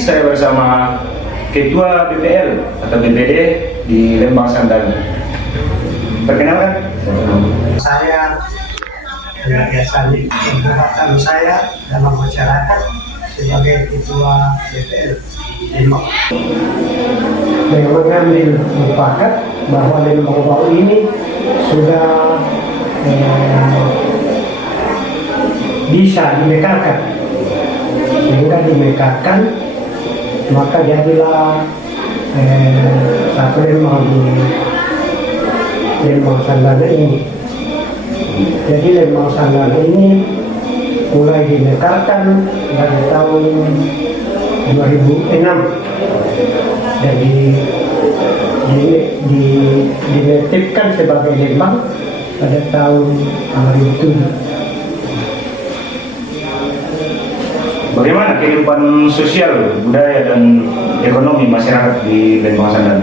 saya bersama Ketua BPL atau BPD di Lembang Sandana. Perkenalkan. Saya biasa jabatan saya dalam masyarakat sebagai Ketua BPL Lembang. Dengan mengambil mufakat bahwa Lembang Bau ini sudah bisa dimekarkan, sehingga dimekarkan maka jadilah satu Lembang di Lembang Sandana ini. Jadi Lembang Sandana ini mulai dimekarkan dari tahun 2006 dan dinertibkan sebagai Lembang pada tahun 2007. Bagaimana kehidupan sosial, budaya, dan ekonomi masyarakat di Lembang Sandana?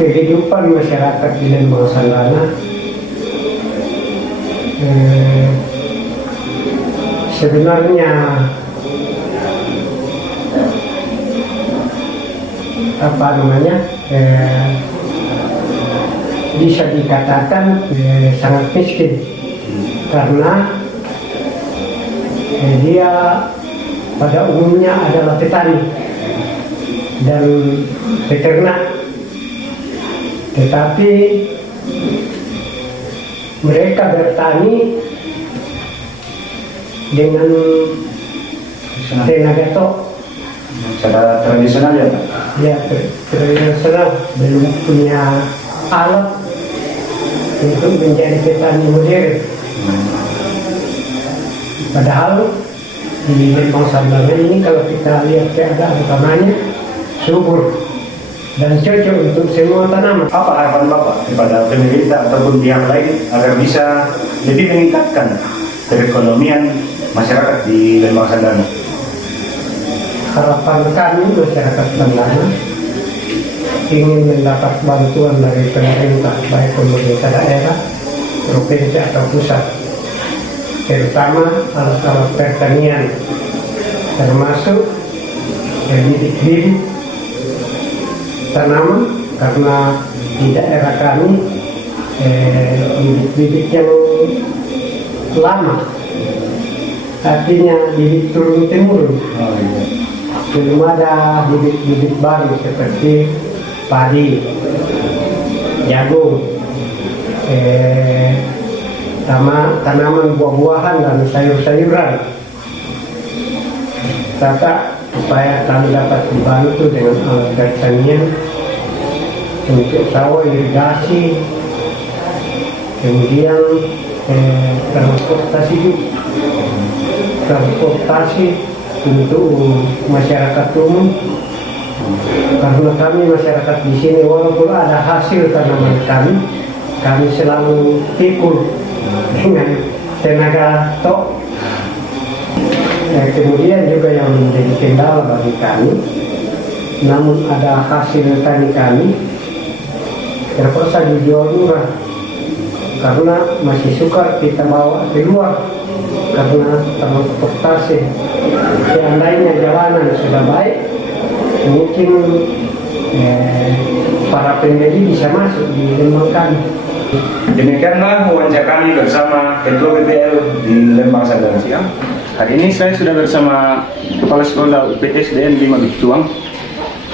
Kehidupan masyarakat di Lembang Sandana sebenarnya bisa dikatakan sangat miskin, karena dia pada umumnya adalah petani dan peternak, tetapi mereka bertani dengan tenaga tok. Secara tradisional ya Pak? Ya, tradisional, belum punya alat untuk menjadi petani modern. Padahal di Lembang Sandana ini kalau kita lihat keadaan tanahnya subur dan cocok untuk semua tanaman. Apa harapan Bapak kepada pemerintah ataupun pihak lain agar bisa lebih meningkatkan perekonomian masyarakat di Lembang Sandana? Harapan kami masyarakat Sandana ingin mendapat bantuan dari pemerintah, baik pemerintah daerah, provinsi atau pusat, terutama alat-alat pertanian, termasuk bibit-bibit tanaman, karena di daerah kami bibit-bibit yang lama, artinya bibit turun-temurun. Belum ada bibit-bibit baru seperti padi, jagung, tanaman buah-buahan dan sayur-sayuran. Serta supaya kami dapat dibantu dengan alat pertanian untuk sawah, irigasi, kemudian transportasi untuk masyarakat umum, karena kami masyarakat di sini walaupun ada hasil tanaman kami selalu pikul dengan tenaga tok. Kemudian juga yang menjadi kendala bagi kami, namun ada hasil tani kami terpaksa dijual murah, karena masih sukar kita bawa keluar karena transportasi. Seandainya jalanan sudah baik, mungkin para pembeli bisa masuk di Lembang kami. Demikianlah wawancara kami bersama Ketua BPL di Lembang Sandana. Hari ini saya sudah bersama Kepala Sekolah UPT SDN 5 Bituang.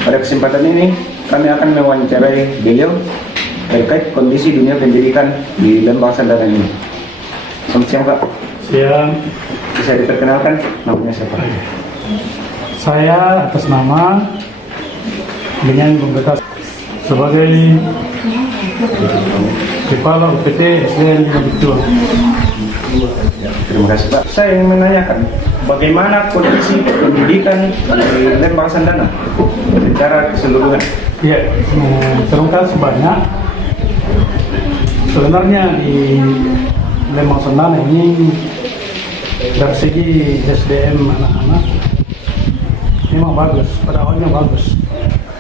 Pada kesempatan ini kami akan mewawancarai beliau terkait kondisi dunia pendidikan di Lembang Sandana ini. Selamat siang Pak. Siang. Bisa diperkenalkan namanya siapa? Saya atas nama dengan Bumbekas sebagai Kepala UPT SDN 5 Bituang. Terima kasih Pak. Saya ingin menanyakan bagaimana kondisi pendidikan di Lembang Sandana secara keseluruhan. Ya, terima kasih banyak. Sebenarnya di Lembang Sandana ini dari segi SDM anak-anak memang bagus, pada awalnya bagus.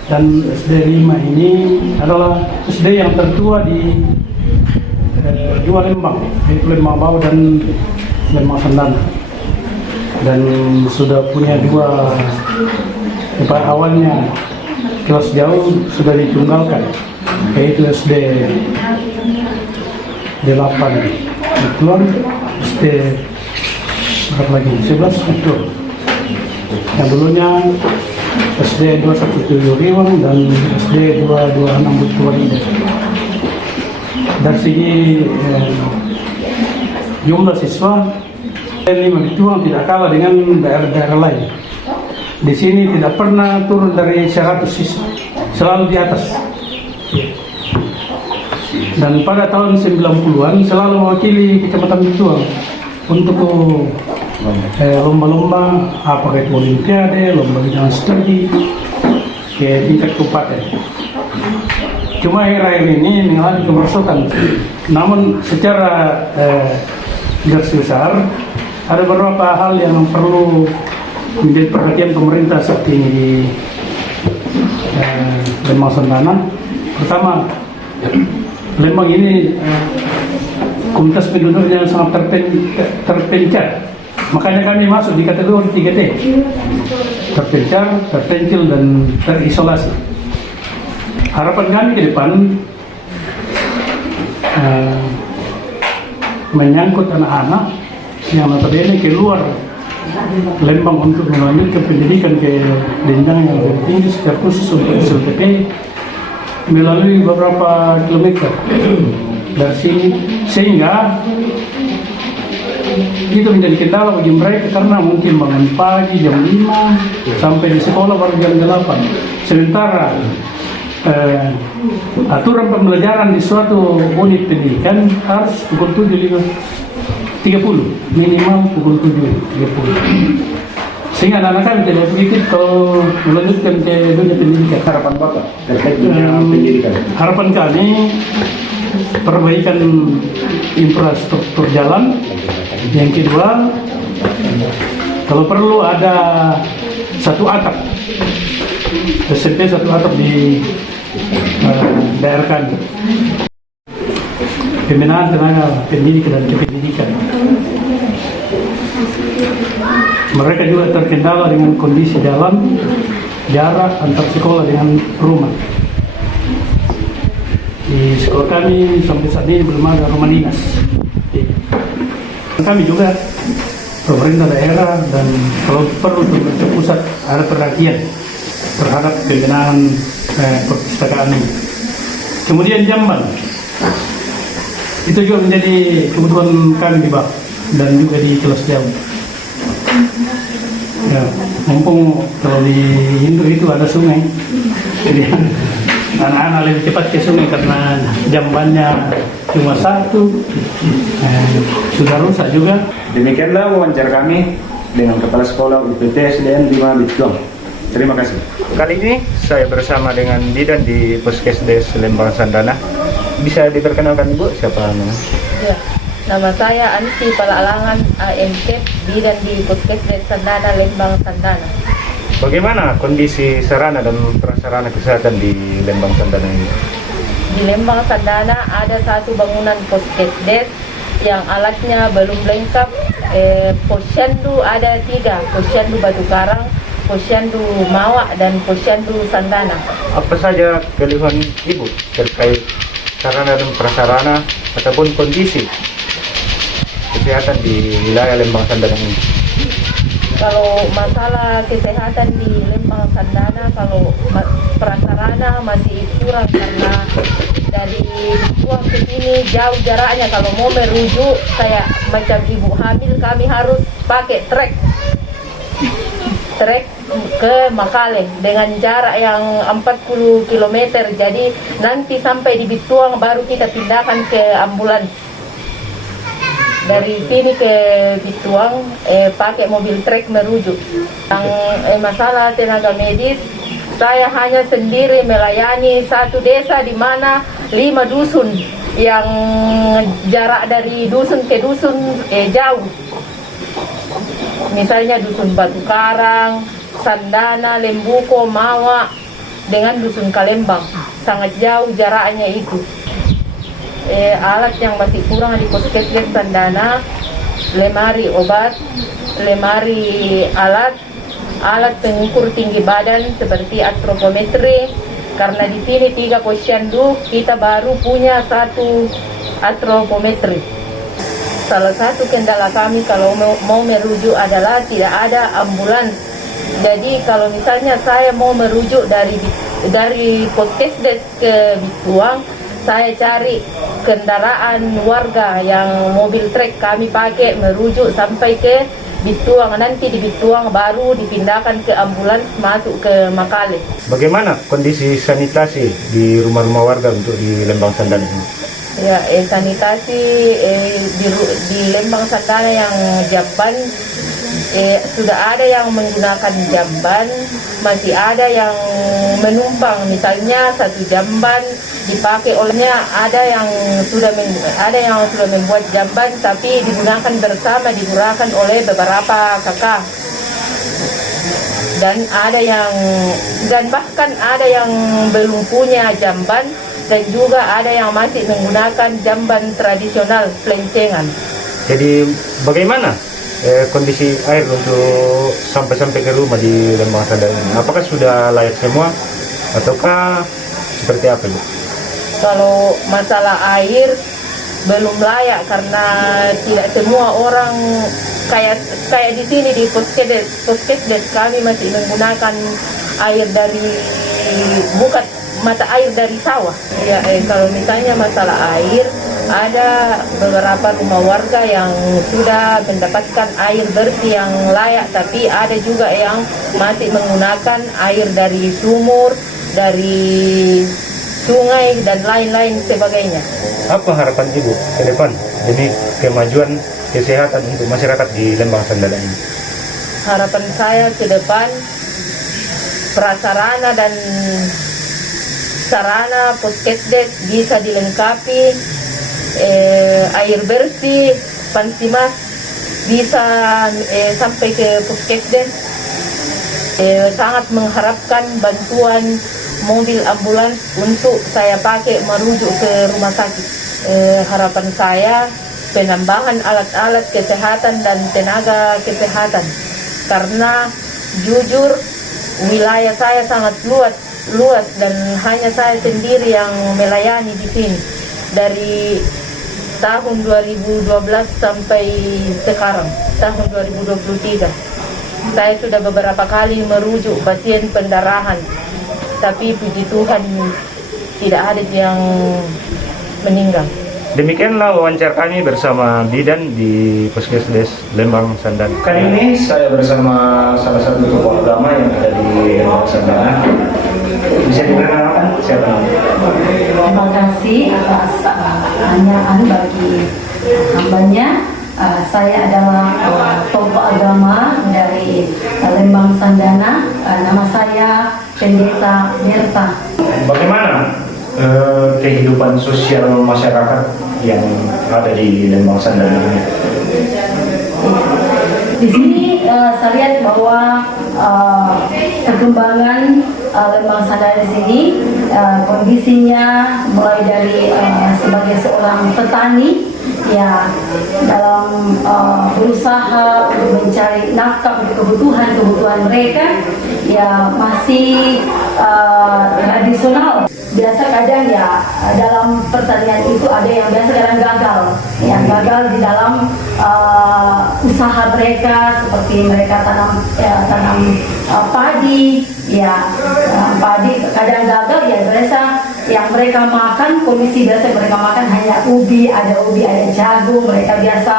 Dan SD 5 ini adalah SD yang tertua di dua Lembang, yaitu Lembang Bau dan Lembang Sandana. dan sudah punya dua, awalnya kelas jauh sudah ditunggalkan, yaitu SD 8 Betuang, SD berapa lagi? 11 Betuang. Yang dulunya SD 217 Riwang dan SD 226 Betuang ini. Dari segi jumlah siswa, 5 Betuang tidak kalah dengan daerah-daerah lain. Di sini tidak pernah turun dari 100 siswa, selalu di atas. Dan pada tahun 90-an selalu mewakili Kecamatan Betuang untuk lomba-lomba, apakah itu olimpiade, lomba bidang studi ke tingkat kabupaten. Cuma akhir-akhir ini mengalami kemerosotan. Namun secara garis besar ada beberapa hal yang perlu menjadi perhatian pemerintah saat ini di Lembang Sandana. Pertama, Lembang ini komunitas penduduknya sangat terpencar. Makanya kami masuk di kategori 3T, terpencar, terpencil, dan terisolasi. Harapan kami ke depan menyangkut anak-anak yang notabene keluar Lembang untuk melanjutkan pendidikan ke jenjang yang lebih tinggi secara khusus untuk SLTP melalui beberapa kilometer dari sini, sehingga itu menjadi kendala bagi mereka karena mungkin bangun pagi jam 5 sampai di sekolah baru jam 8. Sementara aturan pembelajaran di suatu unit pendidikan harus pukul 7.30 minimal pukul 7.30. Sehingga anak-anak kami tidak sedikit kalau melanjutkan ke dunia pendidikan. Harapan Bapak terkait dengan pendidikan? Harapan kami perbaikan infrastruktur jalan. Yang kedua, kalau perlu ada satu atap, SMP satu atap di daerah kami. Pembinaan tenaga pendidik dan kependidikan. Mereka juga terkendala dengan kondisi jalan, jarak antar sekolah dengan rumah. Di sekolah kami sampai saat ini belum ada rumah dinas. Kami juga pemerintah daerah dan kalau perlu pemerintah pusat ada perhatian terhadap pembinaan perpustakaan ini. Kemudian Jamban, itu juga menjadi kebutuhan kami di bawah dan juga di kelas jauh. Ya, mumpung kalau di Hindu itu ada sungai, jadi anak-anak lebih cepat ke sungai karena jambannya cuma satu, sudah rusak juga. Demikianlah wawancara kami dengan Kepala Sekolah UPT SDN 5 Betuang. Terima kasih. Kali ini saya bersama dengan bidan di Puskesdes Lembang Sandana. Bisa diperkenalkan Ibu, siapa namanya? Ya, nama saya Ansi Palalangan AMK, bidan di Puskesdes Sandana Lembang Sandana. Bagaimana kondisi sarana dan prasarana kesehatan di Lembang Sandana ini? Di Lembang Sandana ada satu bangunan Puskesdes yang alatnya belum lengkap. Posyandu ada 3, Posyandu Batu Karang, Posyandu Mawak, dan Posyandu Sandana. Apa saja keluhan Ibu terkait sarana dan prasarana ataupun kondisi kesehatan di wilayah Lembang Sandana ini? Kalau masalah kesehatan di Lembang Sandana, kalau prasarana masih kurang karena dari Betuang ke sini jauh jaraknya. Kalau mau merujuk kayak macam ibu hamil, kami harus pakai trek ke Makale dengan jarak yang 40 km. Jadi nanti sampai di Betuang baru kita pindahkan ke ambulans. Dari sini ke Betuang pakai mobil trek merujuk. Yang masalah tenaga medis, saya hanya sendiri melayani satu desa di mana 5 dusun yang jarak dari dusun ke dusun jauh. Misalnya dusun Batu Karang, Sandana, Lembuko, Mawa dengan dusun Kalembang, sangat jauh jaraknya itu. Alat yang masih kurang di Puskesdes Sandana lemari obat, lemari alat pengukur tinggi badan seperti antropometri. Karena di sini 3 posyandu kita baru punya 1 antropometri. Salah satu kendala kami kalau mau merujuk adalah tidak ada ambulans. Jadi kalau misalnya saya mau merujuk dari Puskesdes ke Bituang, saya cari kendaraan warga yang mobil trek kami pakai merujuk sampai ke Bituang. Nanti di Bituang baru dipindahkan ke ambulans masuk ke Makale. Bagaimana kondisi sanitasi di rumah-rumah warga untuk di Lembang Sandana ini? Ya, sanitasi di Lembang Sandana yang jamban sudah ada yang menggunakan jamban, masih ada yang menumpang. Misalnya 1 jamban dipakai olehnya, ada yang sudah membuat jamban tapi digunakan bersama, digunakan oleh beberapa kakak. Dan bahkan ada yang belum punya jamban, dan juga ada yang masih menggunakan jamban tradisional pelencengan. Jadi bagaimana kondisi air untuk sampai ke rumah di Lembang Sandana ini? Apakah sudah layak semua ataukah seperti apa, Bu? Kalau masalah air belum layak karena tidak semua orang kayak di sini di Puskesdes kami masih menggunakan air dari bukan mata air dari sawah. Ya, kalau misalnya masalah air, ada beberapa rumah warga yang sudah mendapatkan air bersih yang layak, tapi ada juga yang masih menggunakan air dari sumur, dari sungai dan lain-lain sebagainya. Apa harapan Ibu ke depan demi kemajuan kesehatan untuk masyarakat di Lembang Sandana ini? Harapan saya ke depan prasarana dan sarana Puskesdes bisa dilengkapi, air bersih, pansimas bisa sampai ke Puskesdes. Sangat mengharapkan bantuan mobil ambulans untuk saya pakai merujuk ke rumah sakit. Harapan saya penambahan alat-alat kesehatan dan tenaga kesehatan, karena jujur wilayah saya sangat luas dan hanya saya sendiri yang melayani di sini dari tahun 2012 sampai sekarang tahun 2023. Saya sudah beberapa kali merujuk pasien pendarahan, tapi puji Tuhan tidak ada yang meninggal. Demikianlah wawancara kami bersama bidan di Puskesdes Lembang Sandana. Kali ini saya bersama salah satu tokoh agama yang ada di Lembang Sandana. Bisa diperkenalkan siapa namanya? Terima kasih atas pertanyaan bagi hambanya. Saya adalah tokoh agama dari Lembang Sandana. Nama saya Pendeta Mirta. Bagaimana kehidupan sosial masyarakat yang ada di Lembang Sandana ini? Di sini saya lihat bahwa perkembangan Lembang Sandana di sini kondisinya mulai dari sebagai seorang petani, ya, dalam berusaha untuk mencari nafkah untuk kebutuhan mereka, ya, masih tradisional. Biasa kadang ya dalam pertanian itu ada yang biasa kadang gagal, yang gagal di dalam usaha mereka, seperti mereka tanam padi, ya, padi kadang gagal, ya, biasa yang mereka makan, kondisi biasa mereka makan hanya ubi, ada jagung, mereka biasa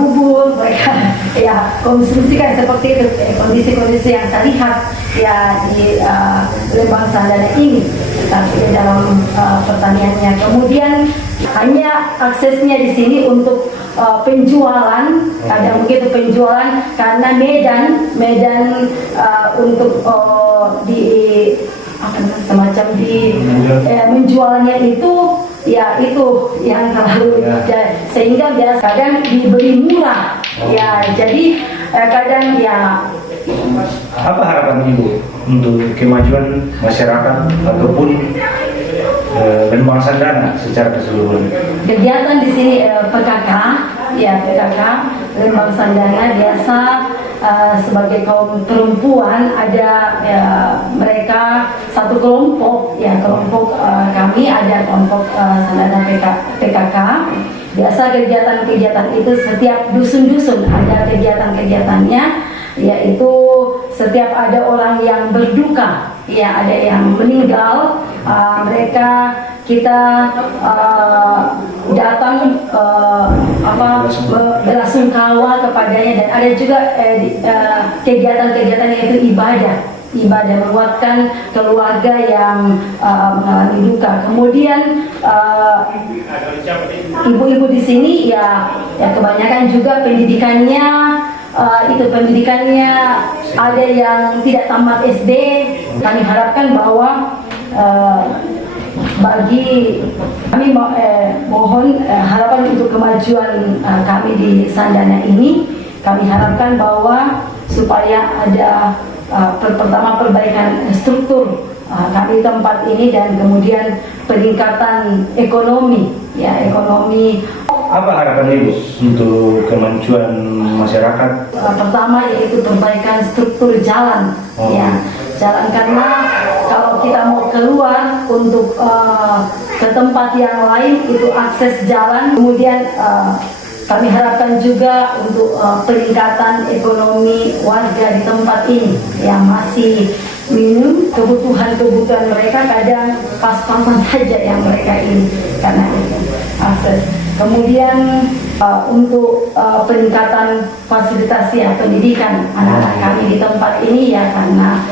bubur, mereka ya konsumsikan seperti itu, kondisi-kondisi yang saya lihat ya di Lembang Sandana ini. Tapi dalam pertaniannya, kemudian hanya aksesnya di sini untuk penjualan, ada begitu penjualan karena medan untuk di semacam di menjualnya itu, ya, itu yang terlalu sehingga biasa kadang dibeli murah, ya, jadi kadang ya. Apa harapan Ibu untuk kemajuan masyarakat ataupun Lembang Sandana secara keseluruhan? Kegiatan di sini PKK, ya PKK Lembang Sandana biasa sebagai kaum perempuan ada mereka satu kelompok ya kelompok kami ada kelompok Sandana PKK. Biasa kegiatan-kegiatan itu setiap dusun-dusun ada kegiatan-kegiatannya, yaitu setiap ada orang yang berduka, ya ada yang meninggal, kita datang belasungkawa kepadanya, dan ada juga kegiatan-kegiatan yaitu ibadah menguatkan keluarga yang mengalami duka. Kemudian ibu-ibu di sini ya kebanyakan juga pendidikannya ada yang tidak tamat SD. Kami harapkan bahwa bagi kami mohon harapan untuk kemajuan kami di Sandana ini, kami harapkan bahwa supaya ada pertama perbaikan struktur kami tempat ini, dan kemudian peningkatan ekonomi. Apa harapan Ibu untuk kemajuan masyarakat? Pertama yaitu perbaikan struktur jalan, jalan, karena kalau kita mau keluar untuk ke tempat yang lain itu akses jalan. Kemudian kami harapkan juga untuk peningkatan ekonomi warga di tempat ini yang masih minum, kebutuhan mereka kadang pas-pasan saja yang mereka ini, karena itu akses. Kemudian untuk peningkatan fasilitas pendidikan anak-anak kami di tempat ini ya, karena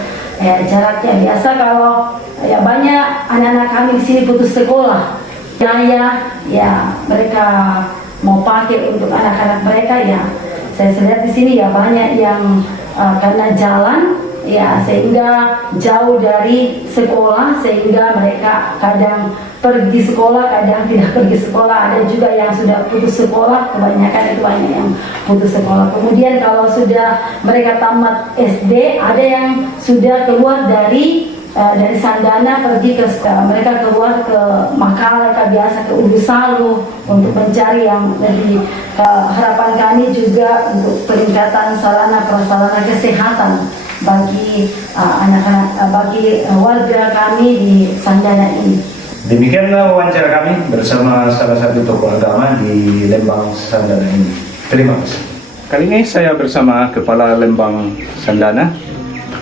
jaraknya biasa kalau banyak anak-anak kami di sini putus sekolah, ya mereka mau pakai untuk anak-anak mereka ya. Saya lihat di sini ya banyak yang karena jalan ya sehingga jauh dari sekolah, sehingga mereka kadang pergi sekolah, kadang tidak pergi sekolah. Ada juga yang sudah putus sekolah, kebanyakan itu banyak yang putus sekolah. Kemudian kalau sudah mereka tamat SD, ada yang sudah keluar dari Sandana pergi ke mereka keluar ke Makala, biasa ke Ubusalu untuk mencari yang lebih. Harapan kami juga untuk peningkatan sarana prasarana kesehatan bagi anak-anak, bagi warga kami di Sandana ini. Demikianlah wawancara kami bersama salah satu tokoh agama di Lembang Sandana ini. Terima kasih. Kali ini saya bersama Kepala Lembang Sandana.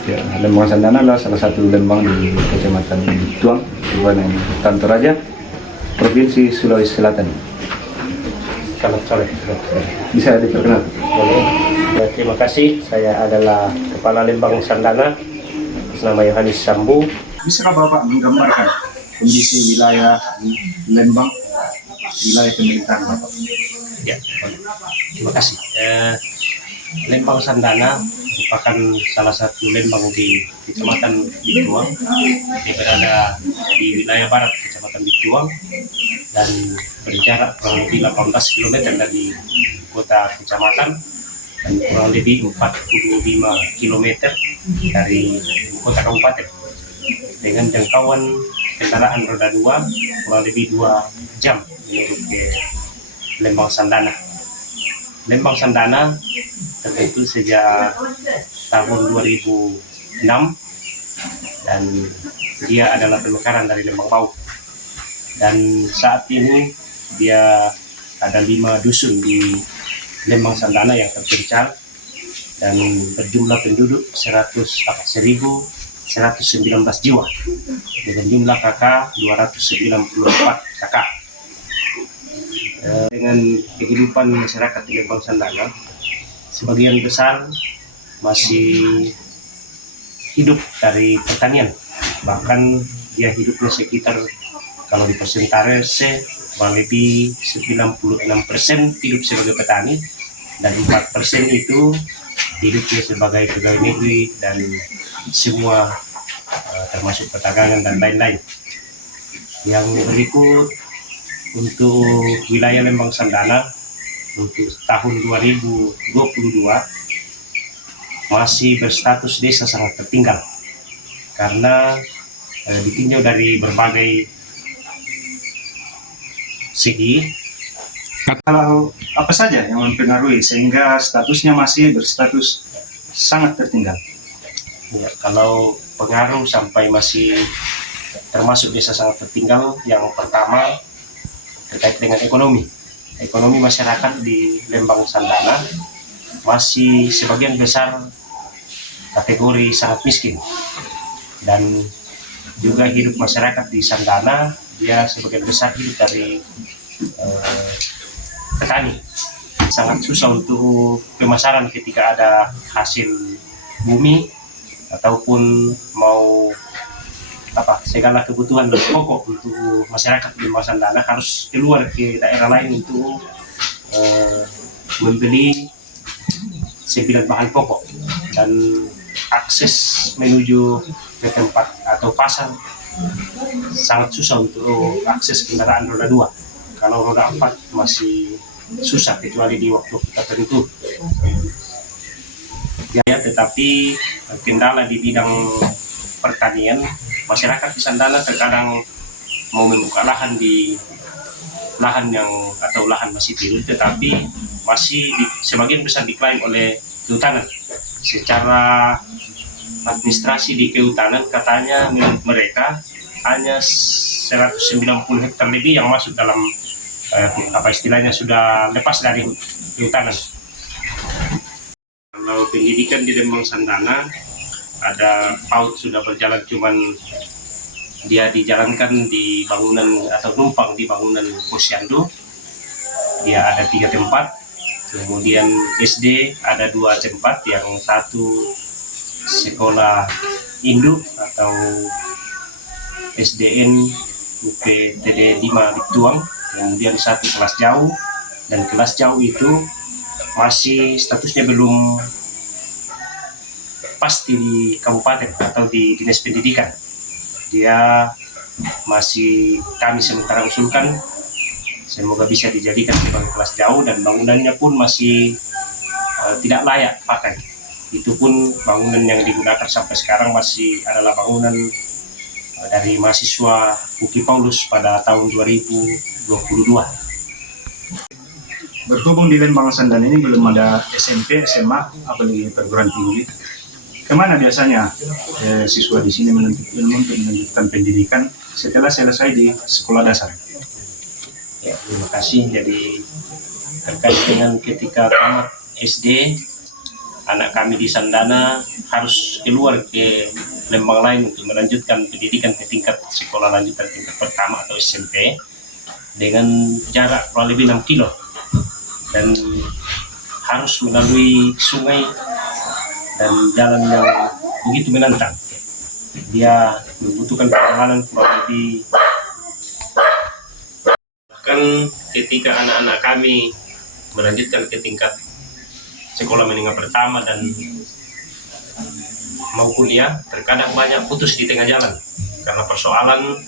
Ya, Lembang Sandana adalah salah satu lembang di Kecamatan Bituang, Kabupaten Tanah Toraja, Provinsi Sulawesi Selatan. Selamat sore. Bisa diperkenalkan? Ya, terima kasih. Saya adalah Kepala Lembang Sandana, nama Yohanes Sambu. Bisakah Bapak menggambarkan kondisi wilayah Lembang, wilayah pemerintahan Bapak? Ya, terima kasih. Lembang Sandana merupakan salah satu lembang di Kecamatan Bituang, yang berada di wilayah barat Kecamatan Bituang dan berjarak kurang lebih 18 km dari kota kecamatan dan kurang lebih 45 km dari kota kabupaten, dengan jangkauan kendaraan roda 2 kurang lebih 2 jam menuju ke Lembang Sandana. Lembang Sandana terbentuk sejak tahun 2006 dan dia adalah pemekaran dari Lembang Bau, dan saat ini dia ada 5 dusun di Lembang Sandana yang terpencar dan berjumlah penduduk 1.119 jiwa dengan jumlah KK 294 KK. Dengan kehidupan masyarakat di Lembang Sandana, sebagian besar masih hidup dari pertanian, bahkan dia hidupnya sekitar, kalau di persentase kurang lebih 96% hidup sebagai petani, dan 4% itu hidupnya sebagai pegawai negeri dan semua termasuk perdagangan dan lain-lain. Yang berikut untuk wilayah Lembang Sandana untuk tahun 2022 masih berstatus desa sangat tertinggal karena ditinjau dari berbagai segi. Kalau apa saja yang mempengaruhi sehingga statusnya masih berstatus sangat tertinggal? Ya, kalau pengaruh sampai masih termasuk desa sangat tertinggal, yang pertama terkait dengan ekonomi. Ekonomi masyarakat di Lembang Sandana masih sebagian besar kategori sangat miskin, dan juga hidup masyarakat di Sandana dia sebagian besar hidup dari petani. Sangat susah untuk pemasaran ketika ada hasil bumi ataupun mau segala kebutuhan pokok untuk masyarakat di Lembang Sandana harus keluar ke daerah lain untuk membeli sembilan bahan pokok, dan akses menuju ke tempat atau pasar sangat susah untuk akses kendaraan roda 2. Kalau roda 4 masih susah kecuali di waktu tertentu. Ya, tetapi kendala di bidang pertanian, masyarakat di Sandana terkadang mau membuka lahan di lahan masih biru, tetapi masih sebagian besar diklaim oleh kehutanan. Secara administrasi di kehutanan katanya menurut mereka hanya 190 hektar lebih yang masuk dalam istilahnya sudah lepas dari kehutanan. Kalau pendidikan di Lembang Sandana ada PAUD sudah berjalan, cuman dia dijalankan di bangunan atau numpang di bangunan posyandu. Dia ada 3 tempat, kemudian SD ada 2 tempat, yang satu sekolah induk atau SDN UPTD 5 Bituang, kemudian satu kelas jauh, dan kelas jauh itu masih statusnya belum pasti di kabupaten atau di dinas pendidikan. Dia masih kami sementara usulkan semoga bisa dijadikan sebagai kelas jauh, dan bangunannya pun masih tidak layak pakai. Itu pun bangunan yang digunakan sampai sekarang masih adalah bangunan dari mahasiswa UKI Paulus pada tahun 2022. Berhubung di Lembang Sandana ini belum ada SMP, SMA, apalagi perguruan tinggi, kemana biasanya siswa di sini menuntut ilmu untuk melanjutkan pendidikan setelah selesai di sekolah dasar? Ya, terima kasih. Jadi terkait dengan ketika tamat SD, anak kami di Sandana harus keluar ke Lembang lain untuk melanjutkan pendidikan ke tingkat sekolah lanjutan tingkat pertama atau SMP dengan jarak kurang lebih 6 kilo, dan harus melalui sungai dan jalan yang begitu menantang. Dia membutuhkan perjalanan kurang lebih, bahkan ketika anak-anak kami melanjutkan ke tingkat sekolah menengah pertama dan mau kuliah, terkadang banyak putus di tengah jalan karena persoalan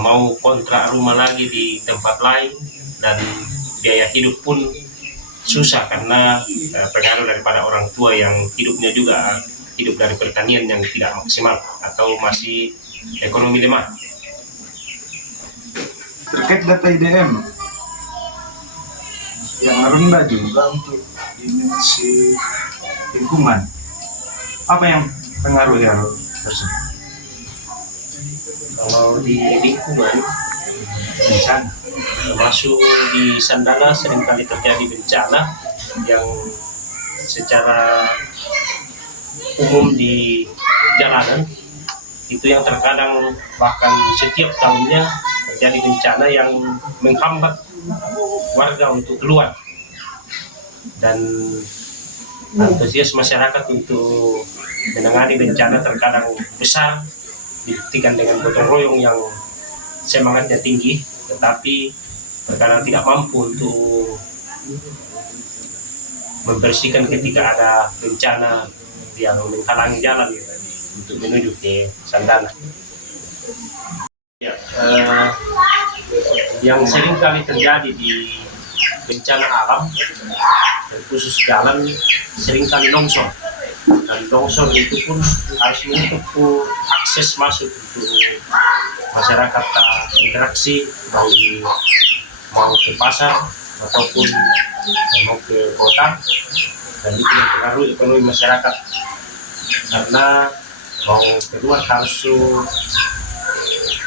mau kontrak rumah lagi di tempat lain, dan biaya hidup pun susah karena pengaruh daripada orang tua yang hidupnya juga hidup dari pertanian yang tidak maksimal atau masih ekonomi lemah. Terkait data IDM yang rendah juga untuk dimensi lingkungan, apa yang pengaruh ya tersebut? Kalau di lingkungan bencana, termasuk di Sandana seringkali terjadi bencana yang secara umum di jalanan, itu yang terkadang bahkan setiap tahunnya terjadi bencana yang menghambat warga untuk keluar, dan antusias masyarakat untuk menangani bencana terkadang besar, dibuktikan dengan gotong royong yang semangatnya tinggi, tetapi terkadang tidak mampu untuk membersihkan ketika ada bencana yang menghalangi jalan untuk menuju ke Sandana. Ya, yang sering kali terjadi di bencana alam, khusus jalan, sering kali longsor, dan longsor itu pun harus menutup akses masuk untuk masyarakat interaksi, mau ke pasar ataupun mau ke kota, dan itu mempengaruhi ekonomi masyarakat karena mau keluar harus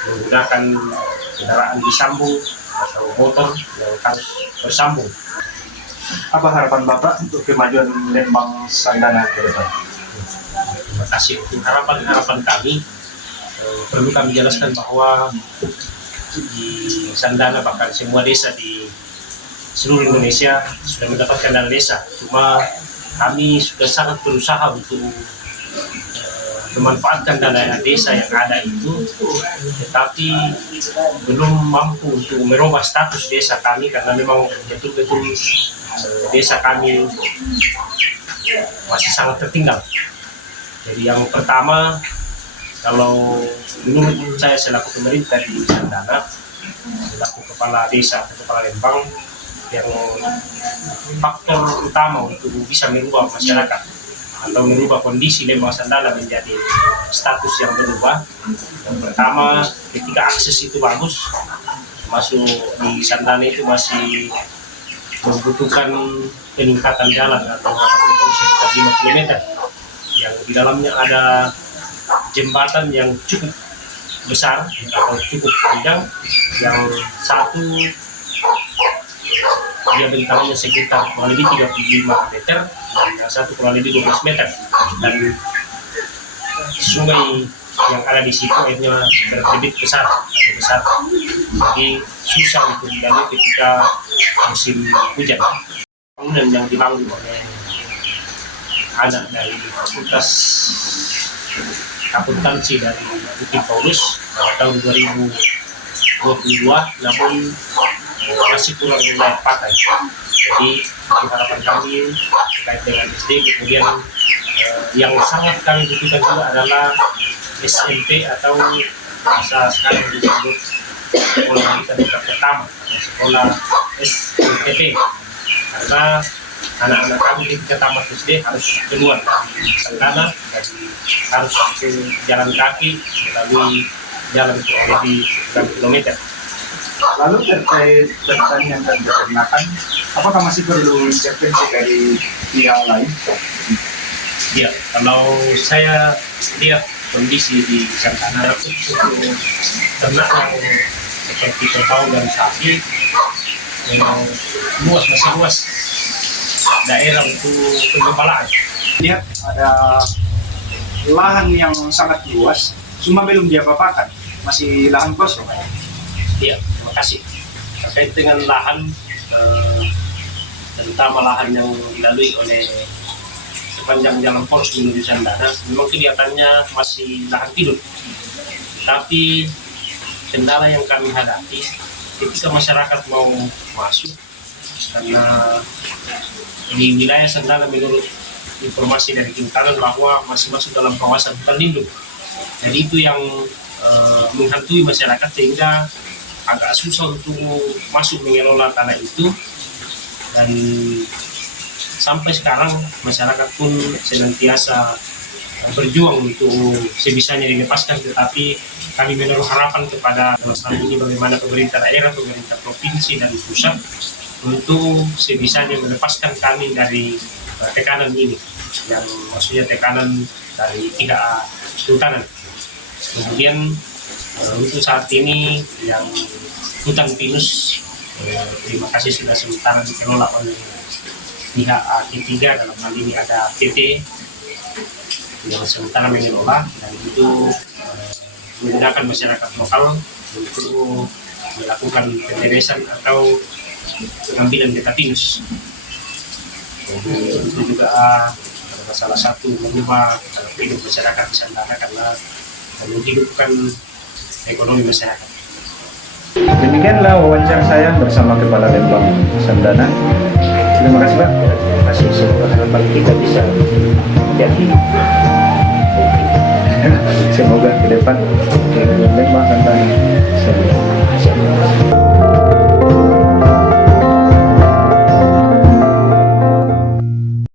menggunakan kendaraan disambung atau motor yang harus bersambung. Apa harapan Bapak untuk kemajuan Lembang Sandana ke depan? Terima kasih untuk harapan kami. Perlu kami jelaskan bahwa di Sandana bahkan semua desa di seluruh Indonesia sudah mendapatkan dana desa. Cuma kami sudah sangat berusaha untuk memanfaatkan dana desa yang ada itu, tetapi belum mampu untuk merubah status desa kami karena memang betul-betul desa kami masih sangat tertinggal. Jadi yang pertama, kalau menurut saya selaku pemerintah di Sandana, selaku kepala desa atau kepala Lembang, yang faktor utama untuk bisa merubah masyarakat atau merubah kondisi Lembang Sandana menjadi status yang berubah. Yang pertama, ketika akses itu bagus, masuk di Sandana itu masih membutuhkan peningkatan jalan atau sekitar 5 km yang di dalamnya ada jembatan yang cukup besar atau cukup panjang, yang satu dia bentangnya sekitar kurang lebih 35 meter dan yang satu kurang lebih 12 meter, dan sungai yang ada di situ airnya berdebit besar, jadi susah untuk dilalui ketika musim hujan. Bangunan yang dibangun oleh anak dari Fakultas Akuntansi dari Bukit Paulus pada tahun 2022, namun masih kurang layak pakai. Jadi harapan kami terkait dengan SD, kemudian yang sangat kami butuhkan juga adalah SMP atau masa sekarang disebut sekolah tingkat pertama, sekolah SMTP, karena anak-anak kami ketika tamat SD harus keluar dari Sandana, jadi harus ke jalan kaki melalui jalan kurang lebih 6 km. Lalu terkait pertanian dan peternakan, apakah masih perlu intervensi dari pihak lain? Ya, kalau saya lihat kondisi di Sandana untuk ternak yang seperti kerbau dan sapi memang masih luas daerah untuk pengembalaan. Lihat ada lahan yang sangat luas, cuma belum diapa-apakan, masih lahan kosong. Ya, terima kasih. Terkait dengan lahan, terutama lahan yang dilalui oleh sepanjang jalan poros menuju Sandana, memang kelihatannya masih lahan tidur. Tapi kendala yang kami hadapi ketika masyarakat mau masuk, karena di wilayah Sandana menurut informasi dari Kintalan bahwa masih masuk dalam kawasan hutan lindung. Jadi itu yang menghantui masyarakat sehingga agak susah untuk masuk mengelola tanah itu, dan sampai sekarang masyarakat pun senantiasa berjuang untuk sebisanya dilepaskan, tetapi kami menaruh harapan kepada masalah ini bagaimana pemerintah daerah, pemerintah provinsi dan pusat untuk sebisanya melepaskan kami dari tekanan ini, yang maksudnya tekanan dari pihak kehutanan. Kemudian untuk saat ini yang hutan pinus, terima kasih sudah sementara dikelola oleh pihak A3, dalam hal ini ada PT yang sementara mengelola, dan itu menggunakan masyarakat lokal untuk melakukan penderesan atau pengambilan peta pinus. Itu juga salah satu mengubah hidup masyarakat di Sandana karena menghidupkan ekonomi masyarakat. Demikianlah wawancara saya bersama Kepala Lembang Sandana. Terima kasih Pak. Terima kasih, semoga harapan kita bisa jadi. Semoga ke depan Lembang Sandana